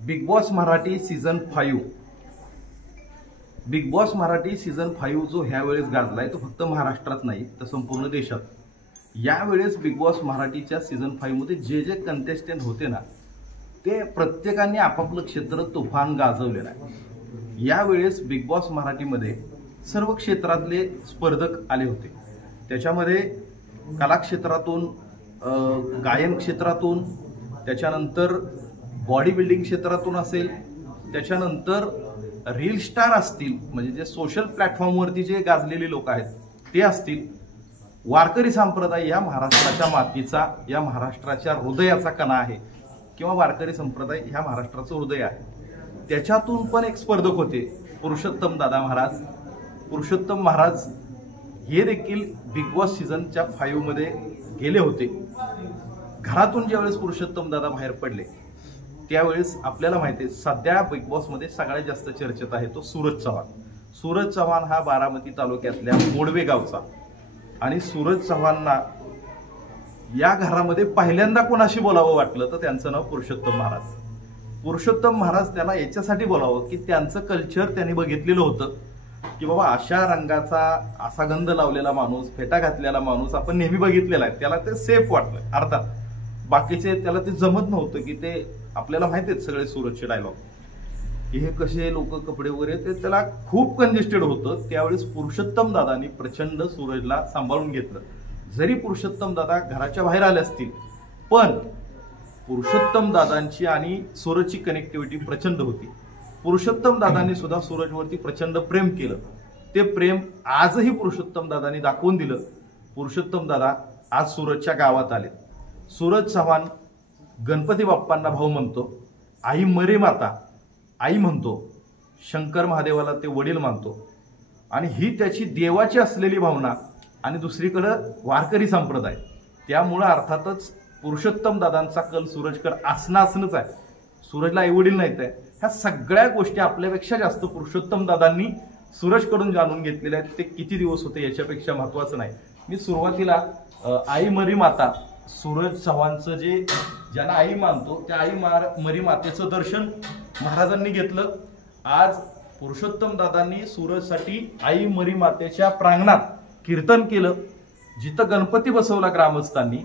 Big boss Marathi season 5 big boss Marathi season 5 जो ह्या वेळेस गाजलाय तो फक्त महाराष्ट्रात नाही तर संपूर्ण देशात. यावेळेस बिग बॉस मराठीच्या सीझन 5 मध्ये जे जे कंटेस्टंट होते ना ते प्रत्येकाने आपापलं क्षेत्र तुफान गाजवलेलं आहे. यावेळेस बिग बॉस मराठीमध्ये सर्व क्षेत्रातले स्पर्धक आले होते. त्याच्यामध्ये कला क्षेत्रातून, गायन क्षेत्रातून, त्याच्यानंतर बॉडी बिल्डिंग क्षेत्रातून असेल, त्याच्यानंतर रील स्टार असतील, म्हणजे जे सोशल प्लॅटफॉर्मवरती जे गाजलेले लोक आहेत ते असतील. वारकरी संप्रदाय या महाराष्ट्राच्या मातीचा, या महाराष्ट्राच्या हृदयाचा कणा आहे किंवा वारकरी संप्रदाय ह्या महाराष्ट्राचं हृदय आहे. त्याच्यातून पण एक स्पर्धक होते पुरुषोत्तम दादा महाराज. पुरुषोत्तम महाराज हे देखील बिग बॉस सीझनच्या 5 मध्ये गेले होते. घरातून ज्यावेळेस पुरुषोत्तम दादा बाहेर पडले त्यावेळेस आपल्याला माहिती आहे सध्या बिग बॉस मध्ये सगळ्यात जास्त चर्चेत आहे तो सूरज चव्हाण. सूरज चव्हाण हा बारामती तालुक्यातल्या मोडवे गावचा, आणि सूरज चव्हाणला या घरामध्ये पहिल्यांदा कोणाशी बोलावं वाटलं तर त्यांचं नाव पुरुषोत्तम महाराज. पुरुषोत्तम महाराज त्याला याच्यासाठी बोलावं की त्यांचं कल्चर त्यांनी बघितलेलं होतं की बाबा अशा रंगाचा, असा गंध लावलेला माणूस, फेटा घातलेला माणूस आपण नेहमी बघितलेला आहे. त्याला ते सेफ वाटलं. अर्थात बाकीचे त्याला ते जमत नव्हतं की ते आपल्याला माहिती आहेत सगळे सूरजचे डायलॉग, हे कसे लोक कपडे वगैरे, ते त्याला खूप कंजेस्टेड होतं. त्यावेळेस पुरुषोत्तम दादांनी प्रचंड सूरजला सांभाळून घेतलं. जरी पुरुषोत्तम दादा घराच्या बाहेर आले असतील पण पुरुषोत्तम दादांची आणि सूरजची कनेक्टिव्हिटी प्रचंड होती. पुरुषोत्तम दादांनी सुद्धा सूरजवरती प्रचंड प्रेम केलं. ते प्रेम आजही पुरुषोत्तम दादांनी दाखवून दिलं. पुरुषोत्तम दादा आज सूरजच्या गावात आले. सूरज चव्हाण गणपती बाप्पांना भाऊ म्हणतो, आई मरे माता आई म्हणतो, शंकर महादेवाला ते वडील मानतो, आणि ही त्याची देवाची असलेली भावना. आणि दुसरीकडं वारकरी संप्रदाय. त्यामुळं अर्थातच पुरुषोत्तम दादांचा कल सूरजकर असणंच आहे. सूरजला आई वडील नाहीत आहे. ह्या सगळ्या गोष्टी आपल्यापेक्षा जास्त पुरुषोत्तम दादांनी सूरजकडून जाणून घेतलेल्या आहेत. ते किती दिवस होते याच्यापेक्षा महत्वाचं नाही. मी सुरुवातीला आई मरी माता, सूरज चव्हाणचं जे ज्यांना आई मानतो त्या आई मरी मातेचं दर्शन महाराजांनी घेतलं. आज पुरुषोत्तम दादांनी सूरजसाठी आई मरी मातेच्या प्रांगणात कीर्तन केलं. जिथं गणपती बसवला ग्रामस्थांनी,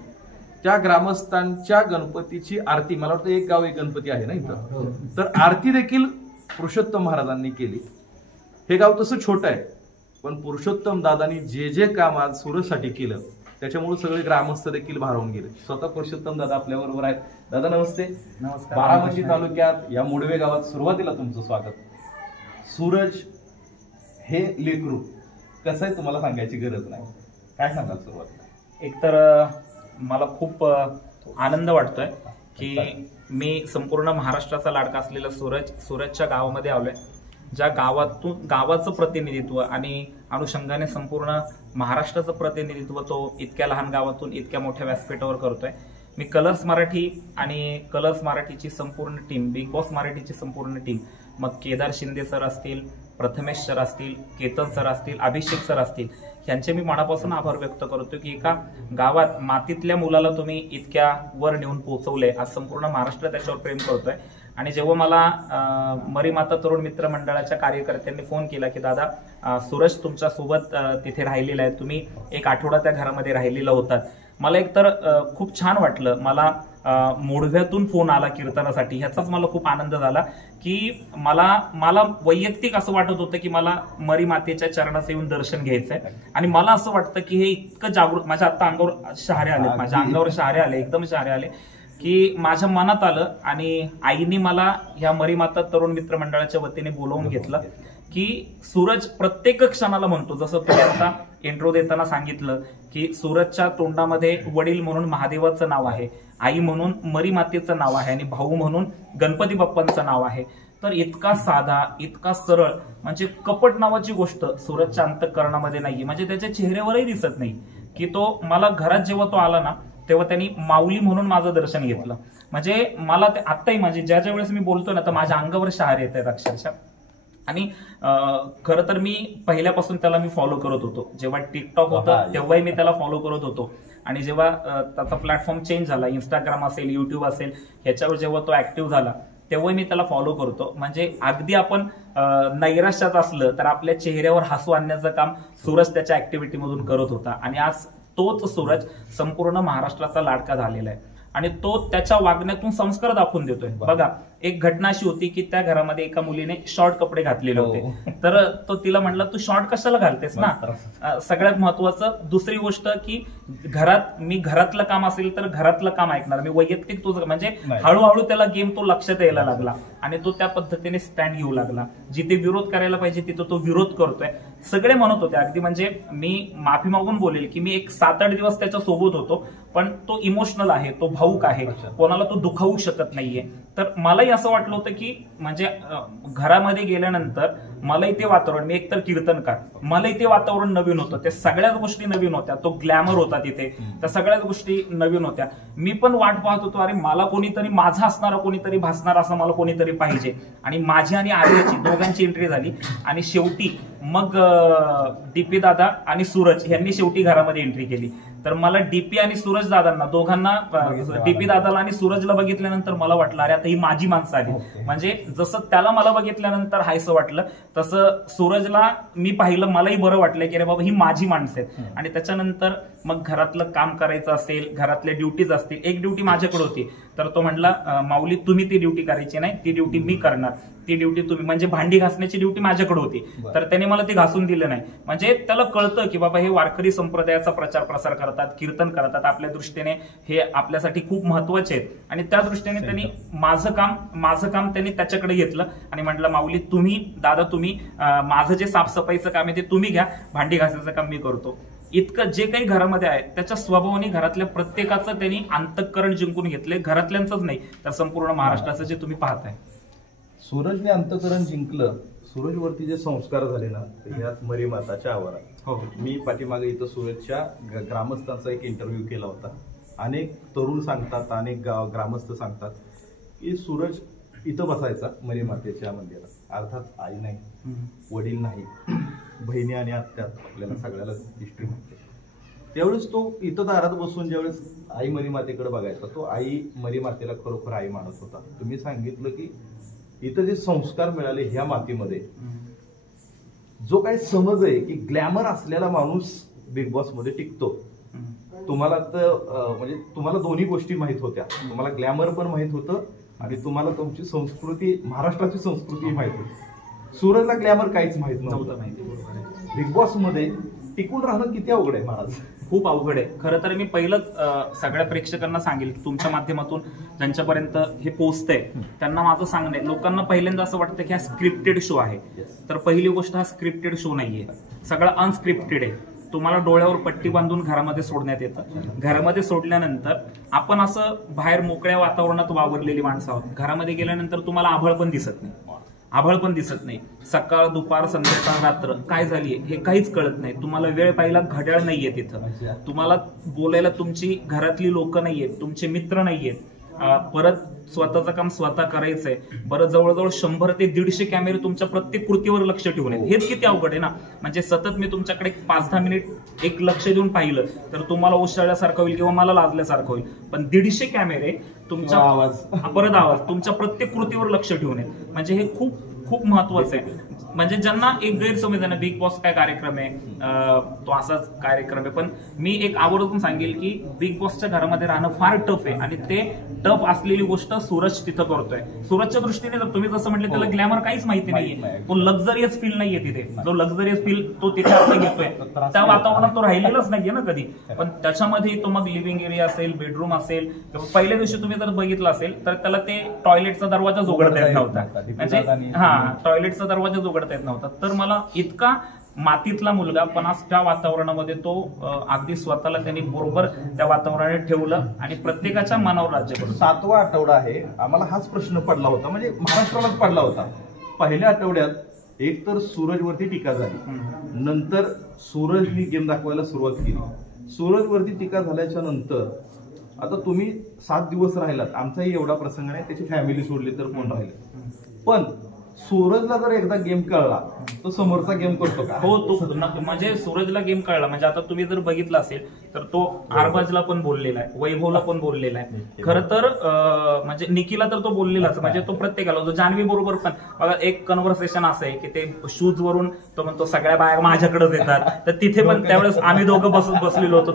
त्या ग्रामस्थांच्या गणपतीची आरती, मला वाटतं एक गाव एक गणपती आहे ना इथं, तर आरती देखील पुरुषोत्तम महाराजांनी केली. हे गाव तसं छोटं आहे पण पुरुषोत्तम दादांनी जे जे काम आज सूरजसाठी केलं त्याच्यामुळे सगळे ग्रामस्थ देखील भारावून गेले. स्वतः पुरुषोत्तम दादा आपल्या बरोबर आहेत. दादा नमस्ते. नमस्कार. बारामती तालुक्यात या मोडवे गावात सुरुवातीला तुमचं स्वागत. सूरज हे लेकरू कसं आहे तुम्हाला सांगायची गरज नाही, काय सांगाल सुरुवातीला? एकतर मला खूप आनंद वाटतोय की मी संपूर्ण महाराष्ट्राचा लाडका असलेला सूरजच्या गावामध्ये आलोय. ज्या गावाचं प्रतिनिधित्व आणि अनुषंगाने संपूर्ण महाराष्ट्राचं प्रतिनिधित्व तो इतक्या लहान गावातून इतक्या मोठ्या व्यासपीठावर करतोय. मी कलर्स मराठी आणि कलर्स मराठीची संपूर्ण टीम, बिग बॉस मराठीची संपूर्ण टीम, मग केदार शिंदे सर असतील, प्रथमेश सर असतील, केतन सर असतील, अभिषेक सर असतील, यांचे मी मनापासून आभार व्यक्त करतो की एका गावात मातीतल्या मुलाला तुम्ही इतक्या वर नेऊन पोहोचवलंय. आज संपूर्ण महाराष्ट्र त्याच्यावर प्रेम करतोय. आणि जेव्हा मला मरीमाता तरुण मित्र मंडळाच्या कार्यकर्त्यांनी फोन केला की दादा सूरज तुमच्या सोबत तिथे राहिलेला आहे, तुम्ही एक आठवडा त्या घरामध्ये राहिलेला होतात, मला एकतर खूप छान वाटलं. मला मोडव्यातून फोन आला कीर्तनासाठी, ह्याचाच मला खूप आनंद झाला की मला वैयक्तिक असं वाटत होतं की मला मरी मातेच्या चरणाचं येऊन दर्शन घ्यायचंय. आणि मला असं वाटतं की हे इतकं जागृत, माझ्या आता अंगावर शहारे आले, माझ्या अंगावर शहारे आले, एकदम शहारे आले की माझ्या मनात आलं. आणि आईने मला ह्या मरीमाता तरुण मित्र मंडळाच्या वतीने बोलवून घेतलं की सूरज प्रत्येक क्षणाला म्हणतो, जसं तुम्ही आता इंट्रो देताना सांगितलं की सूरजच्या तोंडामध्ये वडील म्हणून महादेवाचं नाव आहे, आई म्हणून मरी मातेचं नाव आहे आणि भाऊ म्हणून गणपती बाप्पांचं नाव आहे. तर इतका साधा, इतका सरळ, म्हणजे कपट नावाची गोष्ट सूरजच्या अंतःकरणामध्ये नाहीये. म्हणजे त्याच्या चेहऱ्यावरही दिसत नाही की तो, मला घरात जेव्हा तो आला ना तेव्हा त्यांनी माऊली म्हणून माझं दर्शन घेतलं. म्हणजे मला ते आत्ताही, म्हणजे ज्या वेळेस मी बोलतोय ना तर माझ्या अंगावर शहारे येत आहेत अक्षरशः. आणि खरं तर मी पहिल्यापासून त्याला मी फॉलो करत होतो. जेव्हा टिकटॉक होतं तेव्हाही मी त्याला फॉलो करत होतो. आणि जेव्हा त्याचा प्लॅटफॉर्म चेंज झाला, इंस्टाग्राम असेल, युट्यूब असेल, ह्याच्यावर जेव्हा तो ऍक्टिव्ह झाला तेव्हा मी त्याला फॉलो करतो. म्हणजे अगदी आपण नैराश्यात असलं तर आपल्या चेहऱ्यावर हसू आणण्याचं काम सूरज त्याच्या ऍक्टिव्हिटी मधून करत होता. आणि आज तोच सूरज संपूर्ण महाराष्ट्राचा लाडका झालेला आहे आणि तो त्याच्या वागण्यातून संस्कार दाखवून देतोय. बघा, एक घटना अशी होती की त्या घरामध्ये एका मुलीने शॉर्ट कपडे घातलेले होते. तर तो तिला म्हणला, तू शॉर्ट कशाला घालतेस ना. सगळ्यात महत्वाचं दुसरी गोष्ट की घरातलं काम असेल तर घरातलं काम ऐकणार, मी वैयक्तिक तुझं, म्हणजे हळूहळू त्याला गेम तो लक्षात यायला लागला आणि तो त्या पद्धतीने स्टँड घेऊ लागला. जिथे विरोध करायला पाहिजे तिथं तो विरोध करतोय. सगळे म्हणत होते अगदी, म्हणजे मी माफी मागून बोलेल की मी एक 7-8 दिवस त्याच्या सोबत होतो, पण तो इमोशनल आहे, तो भावूक आहे, कोणाला तो दुखावू शकत नाहीये. तर मलाही असं वाटलं होतं की म्हणजे घरामध्ये गेल्यानंतर मलाही ते वातावरण, मी एकतर कीर्तनकार, मलाही ते वातावरण नवीन होतं, त्या सगळ्याच गोष्टी नवीन होत्या, तो ग्लॅमर होता तिथे, त्या सगळ्याच गोष्टी नवीन होत्या. मी पण वाट पाहत होतो, अरे मला कोणीतरी, माझा असणारा कोणीतरी भासणार असं मला कोणीतरी पाहिजे. आणि माझी आणि आर्याची दोघांची एंट्री झाली आणि शेवटी मग डीपी दादा आणि सूरज यांनी शेवटी घरामध्ये एंट्री केली. तर मला डीपी आणि सूरज दादांना दोघांना, डीपी दादाला आणि सूरजला बघितल्यानंतर मला वाटलं अरे आता ही माझी माणसं आली. म्हणजे जसं त्याला मला बघितल्यानंतर हायसं वाटलं तसं सूरजला मी पाहिलं, मलाही बरं वाटलं की अरे बाबा ही माझी माणसं आहेत. आणि त्याच्यानंतर मग घरातलं काम करायचं असेल, घरातल्या ड्युटीज असतील, एक ड्युटी माझ्याकडे होती, तर तो म्हणला माऊली तुम्ही ती ड्युटी करायची नाही, ती ड्युटी मी करणार, ती ड्युटी तुम्ही, म्हणजे भांडी घासण्याची ड्युटी माझ्याकडे होती, तर त्याने मला ती घासून दिलं नाही. म्हणजे त्याला कळतं की बाबा हे वारकरी संप्रदायाचा प्रचार प्रसार करतात, कीर्तन करतात, आपल्या दृष्टीने हे आपल्यासाठी खूप महत्वाचे आहेत. आणि त्या दृष्टीने त्यांनी माझं काम त्यांनी त्याच्याकडे घेतलं आणि म्हटलं माऊली तुम्ही, दादा तुम्ही, माझं जे साफसफाईचं काम आहे ते तुम्ही घ्या, भांडी घासायचं काम मी करतो. इतकं जे काही घरामध्ये आहे त्याच्या स्वभावाने घरातल्या प्रत्येकाचं त्यांनी अंतःकरण जिंकून घेतले, घरातल्यांचंच नाही तर संपूर्ण महाराष्ट्राचं जे तुम्ही पाहताय. सूरजने अंतःकरण जिंकलं. सूरजवरती जे संस्कार झाले ना, याच मरीमाताच्या आवारात. मी पाठीमागे इथं सूरजच्या ग्रामस्थांचा एक इंटरव्ह्यू केला होता. अनेक तरुण सांगतात, अनेक ग्रामस्थ सांगतात की सूरज इथं बसायचा मरीमातेच्या मंदिरात. अर्थात आई नाही, वडील नाही, बहिणी आणि आत्या आपल्याला सगळ्याला हिस्ट्री माहिती. त्यावेळेस तो इथं दारात बसून ज्यावेळेस आई मरीमातेकडे बघायचा, तो आई मरीमातेला खरोखर आई मानत होता. तुम्ही सांगितलं की इथं जे संस्कार मिळाले ह्या मातीमध्ये, जो काही समज आहे की ग्लॅमर असलेला माणूस बिग बॉस मध्ये टिकतो. तुम्हाला तर म्हणजे तुम्हाला दोन्ही गोष्टी माहित होत्या, तुम्हाला ग्लॅमर पण माहित होतं आणि तुम्हाला तुमची संस्कृती, महाराष्ट्राची संस्कृती माहित होती. सूरजला ग्लॅमर काहीच माहित नव्हतं. बिग बॉस मध्ये टिकून राहणं किती अवघड आहे महाराज, खूप अवघड आहे. खरं तर मी पहिलंच सगळ्या प्रेक्षकांना सांगेल, तुमच्या माध्यमातून ज्यांच्यापर्यंत हे पोहोचतंय त्यांना माझं सांगणं आहे, लोकांना पहिल्यांदा असं वाटतं की हा स्क्रिप्टेड शो आहे. तर पहिली गोष्ट, हा स्क्रिप्टेड शो नाहीये, सगळं अनस्क्रिप्टेड आहे. तुम्हाला डोळ्यावर पट्टी बांधून घरामध्ये सोडण्यात येतं. घरामध्ये सोडल्यानंतर आपण असं बाहेर मोकळ्या वातावरणात वावरलेली माणसं आहोत. घरामध्ये गेल्यानंतर तुम्हाला आभाळ पण दिसत नाही, सकाळ, दुपार, संध्याकाळ, रात्र काय झालीये हे काहीच कळत नाही. तुम्हाला वेळ पाहिला घड्याळ नाहीये तिथं, तुम्हाला बोलायला तुमची घरातली लोक नाहीयेत, तुमचे मित्र नाहीयेत. परत स्वतःचं काम स्वतः करायचंय. बरं, जवळजवळ 100 ते 150 कॅमेरे तुमच्या प्रत्येक कृतीवर लक्ष ठेवून आहेत. हेच किती अवघड आहे ना. म्हणजे सतत मी तुमच्याकडे 5-10 मिनिट एक लक्ष देऊन पाहिलं तर तुम्हाला ओशाळल्यासारखं होईल किंवा मला लाजल्यासारखं होईल. पण 150 कॅमेरे तुमच्या परत आवाज तुमच्या प्रत्येक कृतीवर लक्ष ठेवून आहेत. म्हणजे हे खूप खूप महत्वाचं आहे. म्हणजे ज्यांना एक गैरसमज आहे ना, बिग बॉस काय कार्यक्रम आहे, तो असाच कार्यक्रम आहे. पण मी एक आवर्जून सांगेल की बिग बॉसच्या घरामध्ये राहणं फार टफ आहे आणि ते टफ असलेली गोष्ट सूरज तिथं करतोय. सूरजच्या दृष्टीने जर तुम्ही जसं म्हटलं त्याला ग्लॅमर काहीच माहिती नाहीये, तो लक्झरियस फील नाहीये तिथे. जो लक्झरियस फील तो तिथे आता घेतोय त्या वातावरणात तो राहिलेलाच नाहीये ना कधी. पण त्याच्यामध्ये तो मग लिव्हिंग एरिया असेल, बेडरूम असेल, पहिल्या दिवशी तुम्ही जर बघितलं असेल तर त्याला ते टॉयलेटचा दरवाजा उघडता येत नव्हता. म्हणजे टॉयलेटचा दरवाजा उघडता येत नव्हता. तर मला इतका मातीतला मुलगा पण आज त्या वातावरणामध्ये तो अगदी स्वतःला त्यांनी बरोबर त्या वातावरणाने ठेवलं आणि प्रत्येकाच्या मनावर राज्य करतो. 7वा आठवडा आहे. आम्हाला हाच प्रश्न पडला होता, म्हणजे महाराष्ट्रालाच पडला होता. पहिल्या आठवड्यात एक तर सूरजवरती टीका झाली, नंतर सूरजनी गेम दाखवायला सुरुवात केली. सूरजवरती टीका झाल्याच्या नंतर आता तुम्ही 7 दिवस राहिलात, आमचाही एवढा प्रसंग नाही, त्याची फॅमिली सोडली तर कोण राहिले. पण सूरजला जर एकदा गेम कळला तो समोरचा गेम करतो का? हो, तो म्हणजे सूरजला गेम कळला. म्हणजे आता तुम्ही जर बघितलं असेल तर तो आरबाजला पण बोललेला आहे, वैभवला पण बोललेला आहे. खरं तर म्हणजे निकीला तर तो बोललेलाच, म्हणजे तो प्रत्येकाला. जो जान्हवी बरोबर पण बघा एक कन्व्हर्सेशन असं आहे की ते शूज वरून तो म्हणतो सगळ्या बाया माझ्याकडेच येतात, तर तिथे पण त्यावेळेस आम्ही दोघं बसलेलो होतो.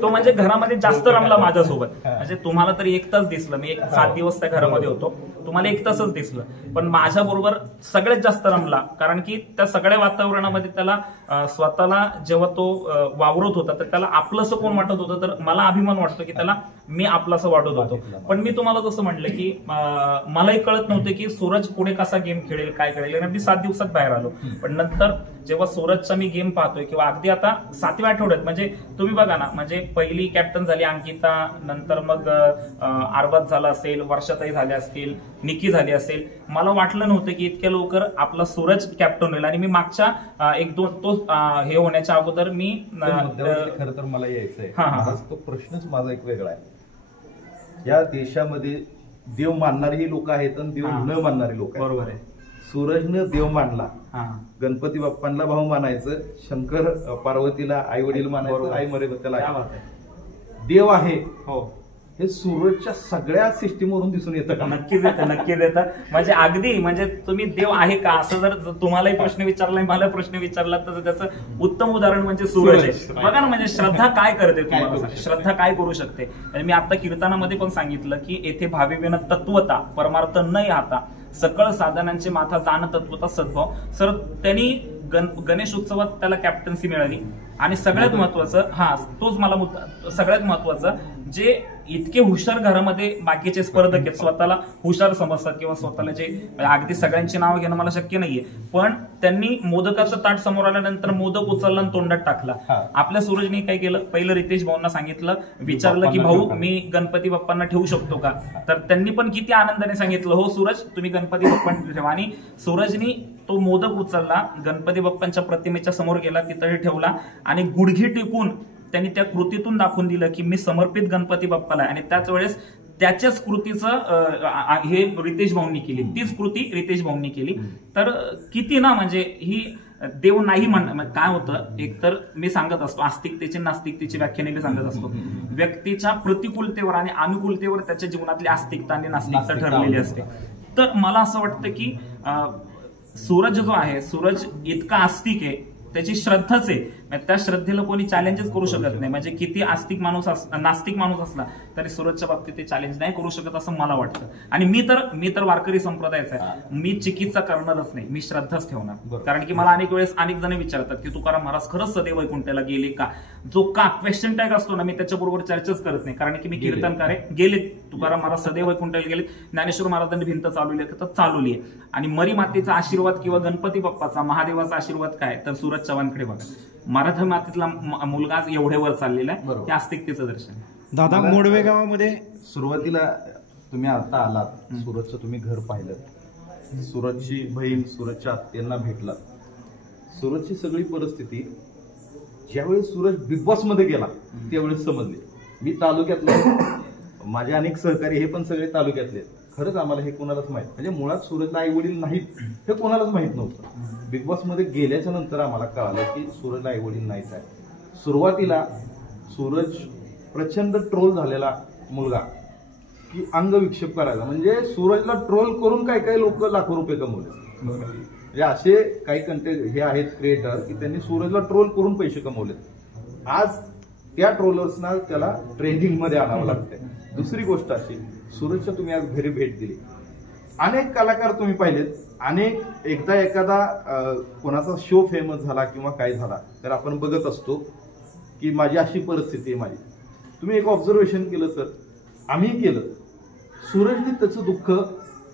तो म्हणजे घरामध्ये जास्त रमला माझ्यासोबत. म्हणजे तुम्हाला तरी एक तास दिसलं, मी 7 दिवस त्या घरामध्ये होतो, तुम्हाला 1 तासच दिसलं, पण माझ्या बरोबर सगळ्यात जास्त रमला. कारण की त्या सगळ्या वातावरणामध्ये त्याला स्वतःला जेव्हा तो वावरत होता तर त्याला आपलंसं कोण वाटत होतं, तर मला अभिमान वाटतो की त्याला मी आपलंसं वाटत होतो. पण मी तुम्हाला जसं म्हटलं की मलाही कळत नव्हतं की सूरज पुढे कसा गेम खेळेल, काय खेळेल. मी 7 दिवसात बाहेर आलो, पण नंतर जेव्हा सूरजचा मी गेम पाहतोय किंवा अगदी आता 7व्या आठवड्यात, म्हणजे तुम्ही बघा ना, म्हणजे पहिली कॅप्टन झाली अंकिता, नंतर मग आरबाज झाला असेल, वर्षाताई झाल्या असतील, निकी झाली असेल. मला वाटलं नव्हतं की इतक्या लवकर आपला सूरज कॅप्टन होईल. आणि मी मागच्या 1-2 तो हे होण्याच्या अगोदर मी खरं तर मला यायचंय, तो प्रश्नच माझा एक वेगळा आहे. या देशामध्ये देव मानणारी लोक आहेत आणि देव न मानणारी लोक आहेत. बरोबर आहे. सूरजनं देव मानला, गणपती बाप्पांना भाऊ मानायचं, शंकर पार्वतीला आई वडील मानायचं, आई मरे त्याला देव आहे. हो, हे सूरजच्या सगळ्या सिस्टीमवरून दिसून येतं का? नक्कीच येतं, नक्कीच येतं. म्हणजे अगदी म्हणजे तुम्ही देव आहे का असं जर तुम्हालाही प्रश्न विचारला, मला प्रश्न विचारला, तर त्याचं उत्तम उदाहरण म्हणजे सूरज आहे. बघा ना, म्हणजे श्रद्धा काय करते तुम्हाला, श्रद्धा काय करू शकते. मी आता कीर्तनामध्ये पण सांगितलं की येथे भाविवेन तत्वता परमार्थ न आता सकळ साधनांचे माथा जाण तत्वता सद्भाव. सर त्यांनी गणेश उत्सवात त्याला कॅप्टन्सी मिळाली. आणि सगळ्यात महत्वाचं तोच मला मुद्दा, सगळ्यात महत्वाचं, जे इतके हुशार घरामध्ये बाकीचे स्पर्धक आहेत, स्वतःला हुशार समजतात किंवा स्वतःला जे अगदी सगळ्यांची नावं घेणं मला शक्य नाहीये, पण त्यांनी मोदकाचं ताट समोर आल्यानंतर मोदक उचलला आणि तोंडात टाकला. आपल्या सूरजने काय केलं, पहिलं रितेश भाऊंना सांगितलं, विचारलं की भाऊ मी गणपती बाप्पांना ठेवू शकतो का, तर त्यांनी पण किती आनंदाने सांगितलं हो सूरज तुम्ही गणपती बाप्पांना ठेवा. आणि सूरजनी तो मोदक उचलला, गणपती बाप्पांच्या प्रतिमेच्या समोर गेला, तिथं ठेवला आणि गुडघे टेकून त्यांनी त्या कृतीतून दाखवून दिलं की मी समर्पित गणपती बाप्पाला. आणि त्याच वेळेस त्याच्याच कृतीचं हे रितेश भाऊंनी केली, तीच कृती रितेश भाऊंनी केली. तर किती ना, म्हणजे ही देव नाही काय होतं, एकतर मी सांगत असतो आस्तिकतेची नास्तिकतेची व्याख्या नेहमी सांगत असतो. व्यक्तीच्या प्रतिकूलतेवर आणि अनुकूलतेवर त्याच्या जीवनातली आस्तिकता आणि नास्तिकता ठरलेली असते. तर मला असं वाटतं की सूरज जो आहे, सूरज इतका आस्तिक आहे, त्याची श्रद्धाच आहे. त्या श्रद्धेला कोणी चॅलेंजच करू शकत नाही. म्हणजे किती नास्तिक माणूस असला तरी सूरजच्या बाबतीत ते चॅलेंज नाही करू शकत असं मला वाटतं. आणि मी तर वारकरी संप्रदायाचा आहे, मी चिकित्सा करणारच नाही, मी श्रद्धाच ठेवणार. कारण की मला अनेक वेळेस अनेक जण विचारतात की तुकाराम महाराज खरंच सदैव वैकुंठाला गेले का, जो का क्वेश्चन टॅग असतो ना, मी त्याच्याबरोबर चर्चाच करत नाही. कारण की मी कीर्तनकार आहे, गेले तुकाराम महाराज सदैव वैकुंठाला गेले, ज्ञानेश्वर महाराजांनी भिंत चालवली आहे. आणि मरी मातेचा आशीर्वाद किंवा गणपती बाप्पाचा महादेवाचा आशीर्वाद काय, तर सूरज चव्हाणकडे बघा, मराठा मातीतला मुलगा एवढ्यावर चाललेला आहे, हे आस्तिकतेचं दर्शन. दादा मोडवे गावामध्ये सुरुवातीला तुम्ही आता आलात, सूरजचं तुम्ही घर पाहिलं, सूरजची बहीण सूरजच्या आत्यांना भेटला, सूरजची सगळी परिस्थिती ज्यावेळेस सूरज बिग बॉस मध्ये गेला त्यावेळेस समजली. मी तालुक्यातला, माझे अनेक सहकारी हे पण सगळे तालुक्यातले. खरंच आम्हाला हे कोणालाच माहित, म्हणजे मुळात सूरजला आई वडील नाहीत हे कोणालाच माहित नव्हतं. बिग बॉस मध्ये गेल्याच्या नंतर आम्हाला कळालं की सूरजला आई वडील नाहीच आहे. सुरुवातीला सूरज प्रचंड ट्रोल झालेला मुलगा की अंग विक्षेप करायचा, म्हणजे सूरजला ट्रोल करून काही काही लोक लाखो रुपये कमवले. म्हणजे असे काही कंटेंट हे आहेत क्रिएटर की त्यांनी सूरजला ट्रोल करून पैसे कमवले. आज त्या ट्रोलर्सना त्याला ट्रेंडिंग मध्ये आणावं लागतंय. दुसरी गोष्ट अशी, सूरजच्या तुम्ही आज घरी भेट दिली, अनेक कलाकार तुम्ही पाहिलेत, अनेक एकदा एखादा कोणाचा शो फेमस झाला किंवा काय झाला तर आपण बघत असतो की माझी अशी परिस्थिती आहे माझी. तुम्ही एक ऑब्झर्वेशन केलं सर, आम्ही केलं, सूरजने त्याचं दुःख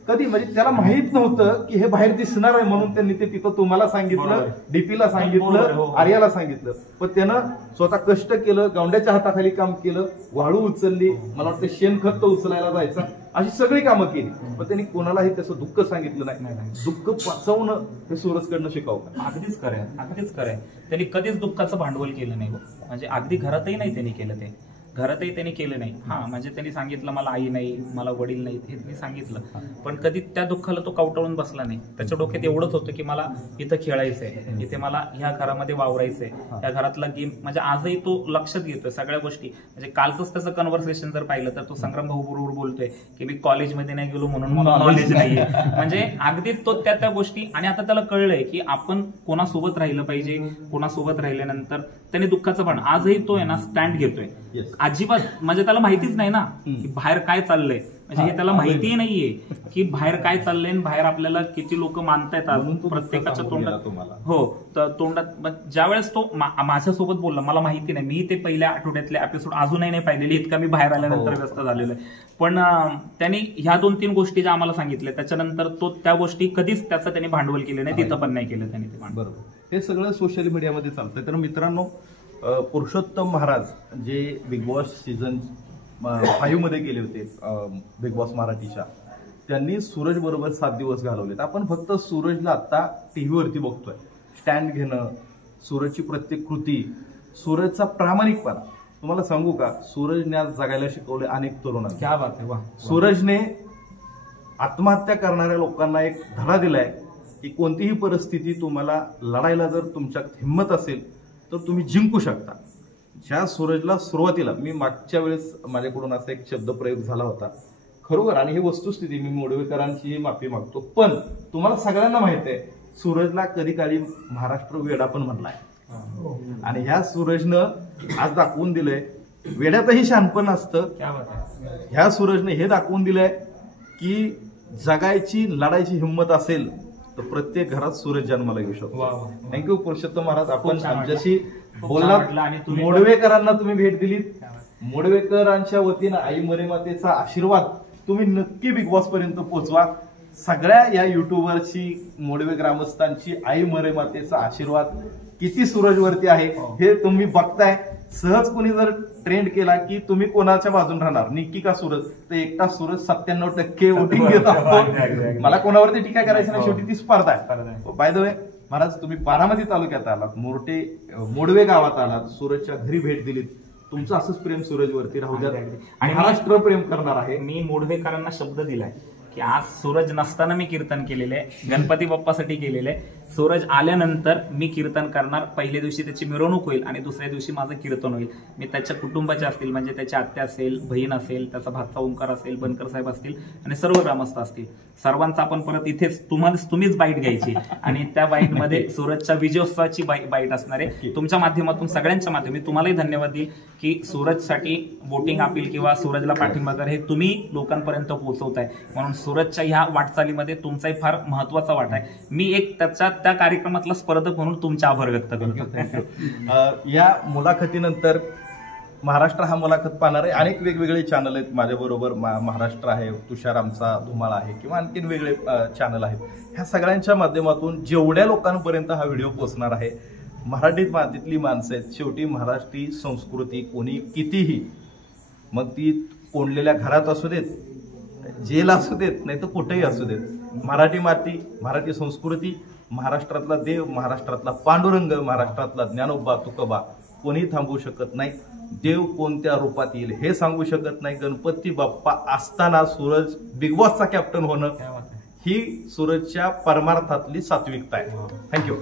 कधी, म्हणजे त्याला माहित नव्हतं की हे बाहेर दिसणार आहे म्हणून त्यांनी ते तिथं तुम्हाला सांगितलं, डीपीला सांगितलं, आर्याला सांगितलं, पण त्यानं स्वतः कष्ट केलं, गौंड्याच्या हाताखाली काम केलं, वाळू उचलली, मला वाटतं शेणखत उचलायला जायचं, अशी सगळी कामं केली, पण त्यांनी कोणालाही त्याचं दुःख सांगितलं नाही. दुःख पचवणं हे सूरजकडनं शिकावं. अगदीच खरंय, अगदीच खरंय. त्यांनी कधीच दुःखाचं भांडवल केलं नाही, म्हणजे अगदी घरातही नाही त्यांनी केलं ते. घरातही त्यांनी केलं नाही. म्हणजे त्यांनी सांगितलं मला आई नाही, मला वडील नाही, हे त्यांनी सांगितलं, पण कधी त्या दुःखाला तो कवटाळून बसला नाही. त्याच्या डोक्यात एवढंच होतं की मला इथं खेळायचंय, इथे मला ह्या घरामध्ये वावरायचंय, या घरातला गेम म्हणजे आजही तो लक्षात घेतोय सगळ्या गोष्टी. म्हणजे कालचंच त्याचं कन्व्हर्सेशन जर पाहिलं तर तो संग्राम भाऊ बरोबर बोलतोय की मी कॉलेजमध्ये नाही गेलो म्हणून मला नॉलेज नाहीये. म्हणजे अगदी तो त्या गोष्टी. आणि आता त्याला कळलंय की आपण कोणासोबत राहिलं पाहिजे, कोणासोबत राहिल्यानंतर त्याने दुःखाचं पण आजही तो आहे ना स्टँड घेतोय. अजिबात म्हणजे त्याला माहितीच नाही ना की बाहेर काय चाललंय. म्हणजे हे त्याला माहितीही नाहीये की बाहेर काय चाललंय, बाहेर आपल्याला किती लोक मानतायत आज प्रत्येकाच्या तोंडात. हो, तर तोंडात ज्यावेळेस तो माझ्यासोबत बोलला मला माहिती नाही, मी ते पहिल्या आठवड्यातले एपिसोड अजूनही नाही पाहिलेले, इतका मी बाहेर आल्यानंतर व्यस्त झालेलो आहे. पण त्यांनी ह्या 2-3 गोष्टी ज्या आम्हाला सांगितल्या त्याच्यानंतर तो त्या गोष्टी कधीच त्याचं त्यांनी भांडवल केलं नाही, तिथं पण नाही केलं त्यांनी ते भांडवल. बरोबर, हे सगळं सोशल मीडियामध्ये चालतंय. तर मित्रांनो, पुरुषोत्तम महाराज जे बिग बॉस सीझन 5 मध्ये गेले होते बिग बॉस मराठीच्या, त्यांनी सूरज बरोबर 7 दिवस घालवलेत. आपण फक्त सूरजला आता टीव्हीवरती बघतोय, स्टँड घेणं, सूरजची प्रत्येक कृती, सूरजचा प्रामाणिकपणा. तुम्हाला सांगू का, सूरजने आज जगायला शिकवले अनेक तरुणांना. क्या बात आहे, वा. सूरजने आत्महत्या करणाऱ्या लोकांना एक धडा दिलाय की कोणतीही परिस्थिती तुम्हाला लढायला जर तुमच्यात हिंमत असेल तर तुम्ही जिंकू शकता. ज्या सूरजला सुरुवातीला, मी मागच्या वेळेस माझ्याकडून असा एक शब्दप्रयोग झाला होता खरोखर, आणि ही वस्तुस्थिती, मी मोडवेकरांची माफी मागतो, पण तुम्हाला सगळ्यांना माहित आहे सूरजला कधी काळी महाराष्ट्र वेडा पण म्हणलाय. आणि ह्या सूरजनं आज दाखवून दिलंय वेड्यातही शहाणपण असतं. ह्या सूरजने हे दाखवून दिलंय की जगायची, लढायची हिंमत असेल तर प्रत्येक घरात सूरज जन्माला येऊ शकतो. थँक्यू पुरुषोत्तम महाराज, आपण आमच्याशी बोललात, मोडवेकरांना तुम्ही भेट दिलीत. मोडवेकरांच्या वतीनं आई मरे मातेचा आशीर्वाद तुम्ही नक्की बिग बॉस पर्यंत पोहोचवा. सगळ्या या युट्यूबरची, मोडवे ग्रामस्थांची आई मरे मातेचा आशीर्वाद किती सूरजवरती आहे हे तुम्ही बघताय. सहज कोणी जर ट्रेंड केला की तुम्ही कोणाच्या बाजून राहणार, निक्की का सूरज, तर एकटा सूरज 97% वोटिंग घेत असतो. मला कोणावरती टीका करायची नाही, शेवटी ती स्पर्धा आहे. बाय द वे महाराज, तुम्ही बारामती तालुक्यात आलात, मोडवे गावात आलात, सूरजच्या घरी भेट दिलीत. तुमचं असंच प्रेम सूरजवरती राहू द्या आणि महाराष्ट्र प्रेम करणार आहे. मी मोडवेकरांना शब्द दिलाय की आज सूरज नसताना मी कीर्तन केलेलं आहे, गणपती बाप्पासाठी केलेलं आहे. सूरज आल्यानंतर मी कीर्तन करणार. पहिल्या दिवशी त्याची मिरवणूक होईल आणि दुसऱ्या दिवशी माझं कीर्तन होईल. मी त्याच्या कुटुंबाचे असतील, म्हणजे त्याची आत्या असेल, बहीण असेल, त्याचा भाचा ओंकार असेल, बनकर साहेब असतील आणि सर्व ग्रामस्थ असतील, सर्वांचा आपण परत इथेच तुम्हीच बाईट घ्यायची आणि त्या बाईटमध्ये सूरजच्या विजयोत्सवाची बाईट असणार आहे. तुमच्या माध्यमातून, सगळ्यांच्या माध्यमातून तुम्हालाही धन्यवाद देईल की सूरजसाठी वोटिंग अपील किंवा सूरजला पाठिंबा कर हे तुम्ही लोकांपर्यंत पोहोचवताय. म्हणून सूरजच्या ह्या वाटचालीमध्ये तुमचाही फार महत्वाचा वाटा आहे. मी एक त्या कार्यक्रमातला स्पर्धक म्हणून तुमचे आभार व्यक्त करतो. या मुलाखतीनंतर महाराष्ट्र हा मुलाखत पाहणार आहे. अनेक वेगवेगळे चॅनल आहेत माझ्याबरोबर, महाराष्ट्र आहे, तुषार आमचा धुमाळ आहे, किंवा आणखीन वेगळे चॅनल आहेत. ह्या सगळ्यांच्या माध्यमातून जेवढ्या लोकांपर्यंत हा व्हिडिओ पोहोचणार आहे, मराठीत मातीतली माणसं आहेत. शेवटी महाराष्ट्री संस्कृती कोणी कितीही, मग ती कोंडलेल्या घरात असू देत, जेल असू देत, नाही तर कुठेही असू देत, मराठी माती, मराठी संस्कृती, महाराष्ट्रातला देव, महाराष्ट्रातला पांडुरंग, महाराष्ट्रातला ज्ञानोबा तुकोबा कोणी थांबवू शकत नाही. देव कोणत्या रूपात येईल हे सांगू शकत नाही. गणपती बाप्पा असताना सूरज बिग बॉसचा कॅप्टन होणं ही सूरजच्या परमार्थातली सात्विकता आहे. थँक्यू.